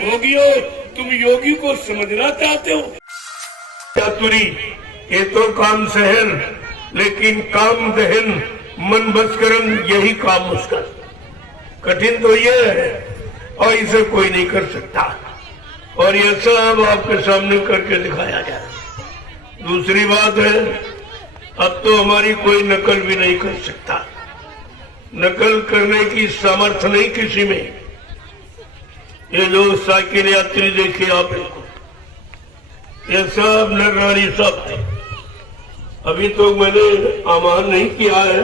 भोगियो, तुम योगी को समझना चाहते हो। चातुरी ये तो काम सहन, लेकिन काम दहन मन बस करन, यही काम मुश्किल कठिन तो ये है, और इसे कोई नहीं कर सकता। और ये सब आपके सामने करके दिखाया जाए। दूसरी बात है, अब तो हमारी कोई नकल भी नहीं कर सकता। नकल करने की सामर्थ्य नहीं किसी में। ये जो साइकिल यात्री देखिए आप इनको, ये सब नर नारी सब थे। अभी तो मैंने आह्वान नहीं किया है,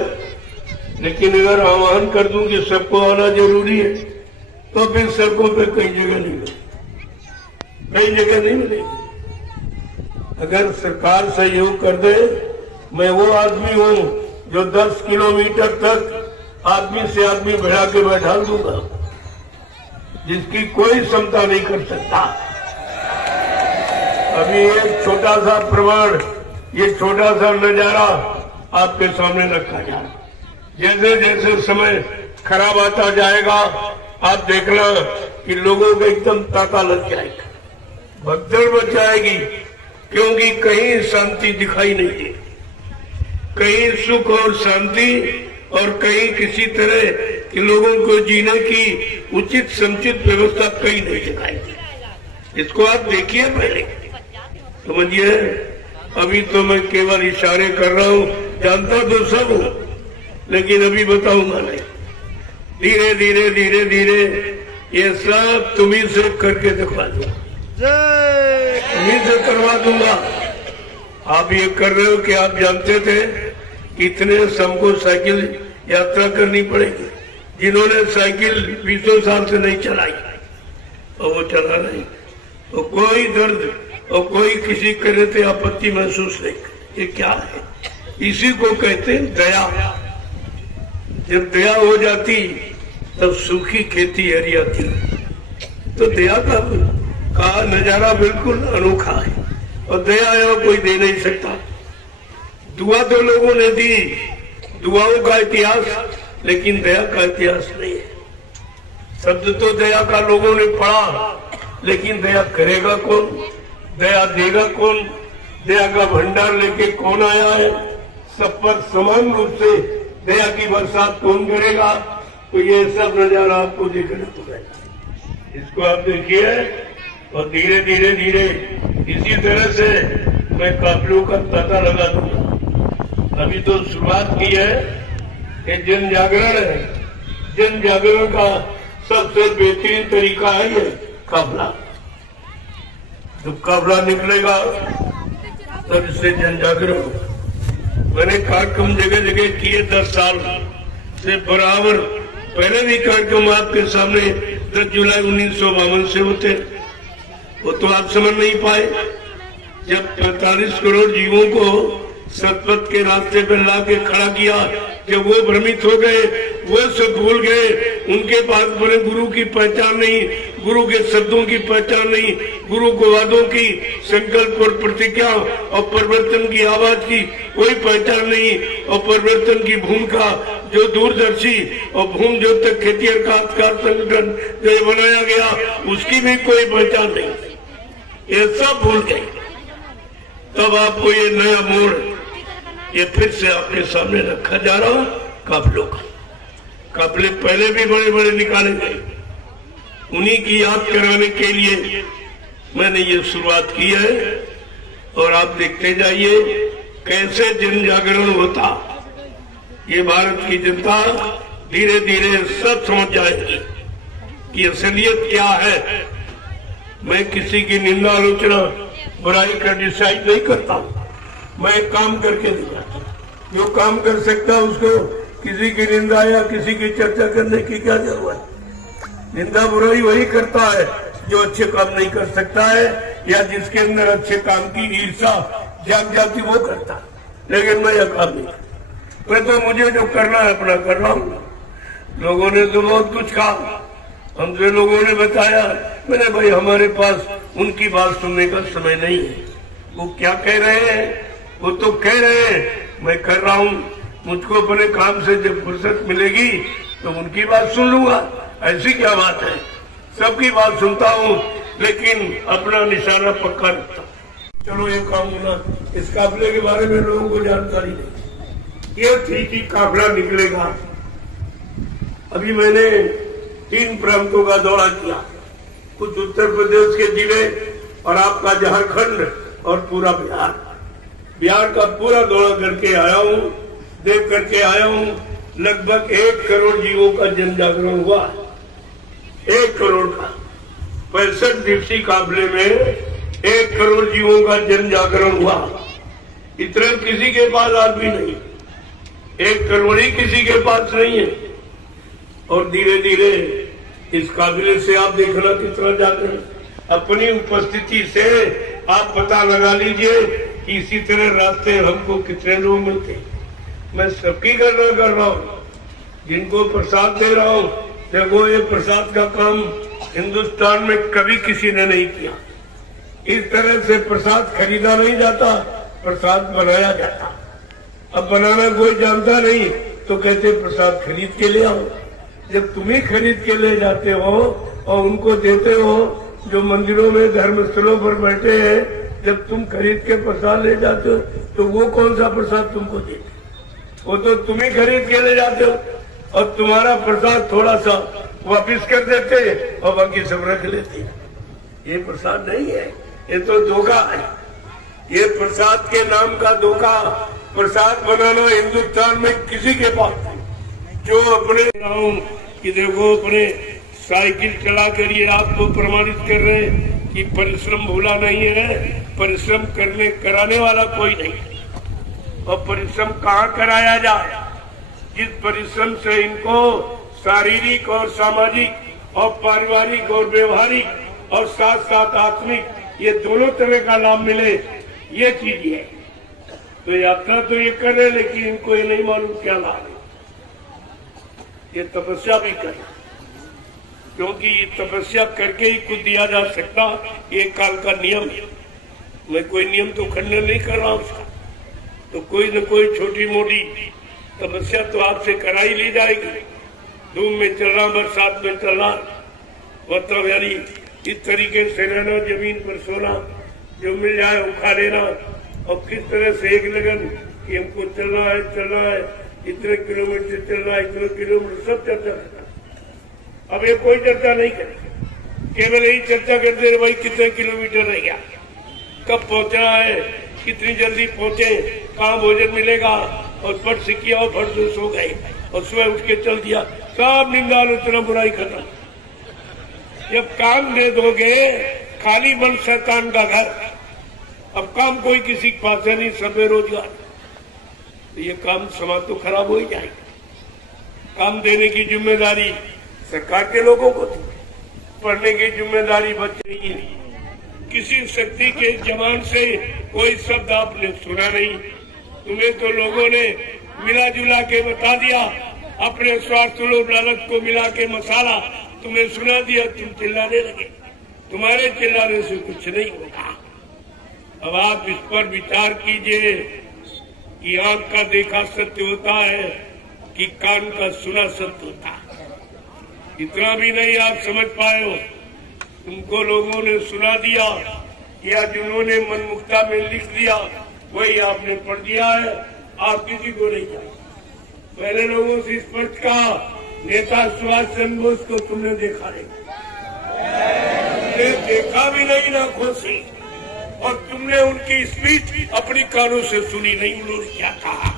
लेकिन अगर आह्वान कर दूं कि सबको आना जरूरी है, तो फिर सड़कों पे कई जगह नहीं मिलेगी, कई जगह नहीं मिलेगी। अगर सरकार सहयोग कर दे, मैं वो आदमी हूं जो 10 किलोमीटर तक आदमी से आदमी भिड़ा के बैठा दूंगा, जिसकी कोई क्षमता नहीं कर सकता। अभी एक छोटा सा प्रमाण, ये छोटा सा नजारा आपके सामने रखा जा रहा। जैसे जैसे समय खराब आता जाएगा, आप देखना कि लोगों को एकदम ताका लग जाएगा, भगदड़ मच जाएगी, क्योंकि कहीं शांति दिखाई नहीं दे, कहीं सुख और शांति, और कहीं किसी तरह के लोगों को जीने की उचित समुचित व्यवस्था कहीं नहीं दिखाई दे। इसको आप देखिए पहले, समझिए। अभी तो मैं केवल इशारे कर रहा हूँ, जानता तो सब हूँ, लेकिन अभी बताऊंगा नहीं। धीरे धीरे धीरे धीरे ये सब तुम्ही से करके दिखवा दूंगा, तुम्ही से करवा दूंगा। आप ये कर रहे हो कि आप जानते थे कितने सबको साइकिल यात्रा करनी पड़ेगी। जिन्होंने साइकिल 20 साल से नहीं चलाई और वो चला नहीं, तो कोई दर्द और कोई किसी करने से आपत्ति महसूस नहीं। ये क्या है? इसी को कहते हैं दया। जब दया हो जाती तब सूखी खेती हरियाती। तो दया का नजारा बिल्कुल अनोखा है, और दया यहाँ कोई दे नहीं सकता। दुआ तो लोगों ने दी, दुआओं का इतिहास, लेकिन दया का इतिहास नहीं है। शब्द तो दया का लोगों ने पढ़ा, लेकिन दया करेगा कौन, दया देगा कौन, दया का भंडार लेके कौन आया है, सब पर समान रूप से दया की बरसात कौन करेगा। तो ये सब नजारा आपको देखना पड़ेगा। इसको आप देखिए, और धीरे धीरे धीरे इसी तरह से मैं काफिलों का पता लगा दूंगा। अभी तो शुरुआत की है, ये जन जागरण है। जन जागरण का सबसे बेहतरीन तरीका है ये काफिला। जब काफिला निकलेगा तब इससे जन जागरण हो। मैंने कार्यक्रम जगह जगह किए 10 साल से बराबर। पहले भी कार्यक्रम आपके सामने 10 जुलाई 1952 से होते, वो तो आप समझ नहीं पाए। जब 45 करोड़ जीवों को सतपथ के रास्ते पर ला के खड़ा किया, जब वो भ्रमित हो गए, वो सब भूल गए, उनके पास बड़े गुरु की पहचान नहीं, गुरु के शब्दों की पहचान नहीं, गुरु को वादों की, संकल्प और प्रतिज्ञा और परिवर्तन की आवाज की कोई पहचान नहीं, और परिवर्तन की भूमिका जो दूरदर्शी और भूमि जो तक खेतिहर काश्तकार संगठन जो बनाया गया, उसकी भी कोई पहचान नहीं। ये सब भूल गए। तब आपको ये नया मोड़ ये फिर से आपके सामने रखा जा रहा है। काफिलों का काफिले पहले भी बड़े बड़े निकाले गए, उन्हीं की याद कराने के लिए मैंने ये शुरुआत की है। और आप देखते जाइए कैसे जन जागरण होता। ये भारत की जनता धीरे धीरे सब समझ जाएगी कि असलियत क्या है। मैं किसी की निंदा आलोचना बुराई का डिसाइड नहीं करता, मैं काम करके दिखाता। जो काम कर सकता उसको किसी की निंदा या किसी की चर्चा करने की क्या जरूरत है। निंदा बुराई वही करता है जो अच्छे काम नहीं कर सकता है, या जिसके अंदर अच्छे काम की ईर्षा जाग जाती वो करता। लेकिन मैं यह काम नहीं, मैं तो मुझे जो करना है अपना कर रहा हूँ। लोगों ने तो बहुत कुछ कहा, हमसे लोगों ने बताया, मैंने भाई हमारे पास उनकी बात सुनने का समय नहीं है। वो क्या कह रहे हैं वो तो कह रहे हैं, मैं कर रहा हूँ। मुझको अपने काम से जब फुर्सत मिलेगी तो उनकी बात सुन लूंगा। ऐसी क्या बात है, सबकी बात सुनता हूँ, लेकिन अपना निशाना पक्का रखता हूँ। चलो ये काम होना, इस काफिले के बारे में लोगों को जानकारी नहीं। ये थी कि काफिला निकलेगा। अभी मैंने 3 प्रांतों का दौरा किया, कुछ उत्तर प्रदेश के जिले और आपका झारखंड और पूरा बिहार का पूरा दौरा करके आया हूँ, देख करके आया हूँ। लगभग 1 करोड़ जीवों का जन जागरण हुआ, 1 करोड़ का। 65 दिवसीय काफिले में 1 करोड़ जीवों का जन जागरण हुआ। इतना किसी के पास आदमी नहीं, 1 करोड़ ही किसी के पास नहीं है। और धीरे धीरे इस काफिले से आप देखना कितना जागरण, अपनी उपस्थिति से आप पता लगा लीजिए कि इसी तरह रास्ते हमको कितने लोग मिलते। मैं सबकी गणना कर रहा हूँ, जिनको प्रसाद दे रहा हूँ। देखो ये प्रसाद का काम हिंदुस्तान में कभी किसी ने नहीं किया। इस तरह से प्रसाद खरीदा नहीं जाता, प्रसाद बनाया जाता। अब बनाना कोई जानता नहीं तो कहते प्रसाद खरीद के ले आओ। जब तुम ही खरीद के ले जाते हो और उनको देते हो, जो मंदिरों में धर्मस्थलों पर बैठे हैं, जब तुम खरीद के प्रसाद ले जाते हो तो वो कौन सा प्रसाद तुमको देते? वो तो तुम ही खरीद के ले जाते हो और तुम्हारा प्रसाद थोड़ा सा वापिस कर देते और बाकी सब रख लेते। ये प्रसाद नहीं है, ये तो धोखा है। ये प्रसाद के नाम का धोखा। प्रसाद बनाना हिंदुस्तान में किसी के पास नहीं। जो अपने कि देखो अपने साइकिल चला कर ये आपको प्रमाणित कर रहे हैं कि परिश्रम भूला नहीं है। परिश्रम कराने वाला कोई नहीं। और परिश्रम कहाँ कराया जाए? जिस परिश्रम से इनको शारीरिक और सामाजिक और पारिवारिक और व्यवहारिक और साथ साथ आत्मिक ये दोनों तरह का लाभ मिले, ये चीज है। तो यात्रा तो ये कर रहे, लेकिन इनको ये नहीं मालूम क्या लाभ है। ये तपस्या भी कर, क्योंकि ये तपस्या करके ही कुछ दिया जा सकता। ये काल का नियम है। मैं कोई नियम तो खंडन नहीं कर रहा उसका, तो कोई न कोई छोटी मोटी तपस्या तो आपसे कराई ली जाएगी। धूप में चलना, बरसात में चलना, मतलब यानी इस तरीके से रहना, जमीन पर सोना, जो मिल जाए वो खा लेना। और किस तरह से एक लगन कि हमको चलना है, इतने किलोमीटर चलना है, इतने किलोमीटर, सब चर्चा करना। अब ये कोई चर्चा नहीं करेगी, केवल यही चर्चा करते हैं भाई कितने किलोमीटर रह गया, कब पहुंचना है, कितनी जल्दी पहुंचे, कहाँ भोजन मिलेगा, और फट से किया और फट से सो गए और सुबह उठ के चल दिया। सब निंदा आलोचना बुराई खत्म। जब काम दे दोगे, खाली बन शैतान का घर। अब काम कोई किसी के पास है नहीं, सब बेरोजगार। तो ये काम समाज तो खराब हो ही जाएगा। काम देने की जिम्मेदारी सरकार के लोगों को थी, पढ़ने की जिम्मेदारी बच्चे की नहीं। किसी शक्ति के जवान से कोई शब्द आपने सुना नहीं। तुम्हें तो लोगों ने मिला जुला के बता दिया, अपने स्वार्थ लोभ लालच को मिला के मसाला तुम्हें सुना दिया, तुम चिल्लाने लगे। तुम्हारे चिल्लाने से कुछ नहीं होगा। अब आप इस पर विचार कीजिए कि आंख का देखा सत्य होता है कि कान का सुना सत्य होता है। इतना भी नहीं आप समझ पाए हो। तुमको लोगों ने सुना दिया या जिन्होंने मनमुक्ता में लिख दिया वही आपने पढ़ दिया है, आप किसी को नहीं जानते। पहले लोगों से स्पष्ट कहा, नेता सुभाष चंद्र बोस को तुमने देखा नहीं, तुमने देखा भी नहीं ना खुशी, और तुमने उनकी स्पीच अपनी कानों से सुनी नहीं। उन्होंने क्या कहा?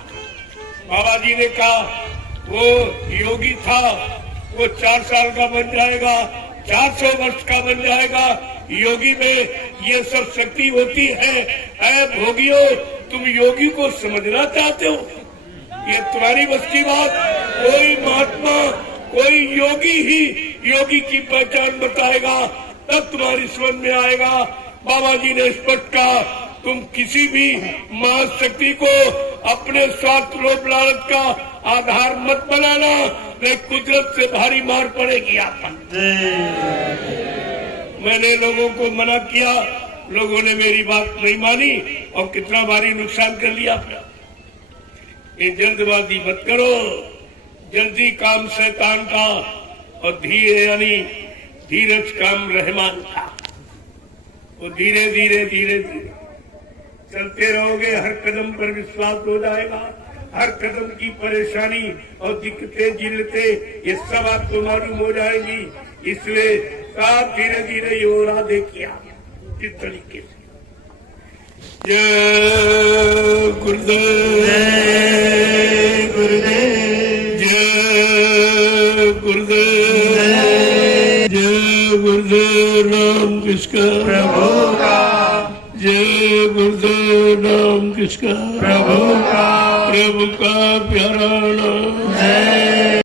बाबा जी ने कहा वो योगी था, वो 4 साल का बन जाएगा, 400 वर्ष का बन जाएगा। योगी में ये सब शक्ति होती है। ऐ भोगियो, तुम योगी को समझना चाहते हो? ये तुम्हारी बस की बात। कोई महात्मा, कोई योगी ही योगी की पहचान बताएगा, तब तुम्हारी समझ में आएगा। बाबा जी ने स्पष्ट कहा, तुम किसी भी महाशक्ति को अपने स्वार्थ लोभ लालच का आधार मत बनाना, नहीं कुदरत से भारी मार पड़ेगी आप पर। मैंने लोगों को मना किया, लोगों ने मेरी बात नहीं मानी और कितना भारी नुकसान कर लिया अपना। ये जल्दबाजी मत करो। जल्दी काम शैतान का और धीरे यानी धीरज काम रहमान था। वो धीरे धीरे धीरे धीरे चलते रहोगे, हर कदम पर विश्वास हो जाएगा, हर कदम की परेशानी और दिक्कतें जिलते ये सब आपको मालूम हो जाएगी। इसलिए साथ धीरे धीरे ये ओरा देखिए किस तरीके से। जय गुरुदेव, जय गुरुदेव, जय गुरुदेव, जय गुरुदेव नाम किसका प्रभु का, जय गुरुदेव नाम किसका प्रभु का, प्रभु का प्यारा नाम। जय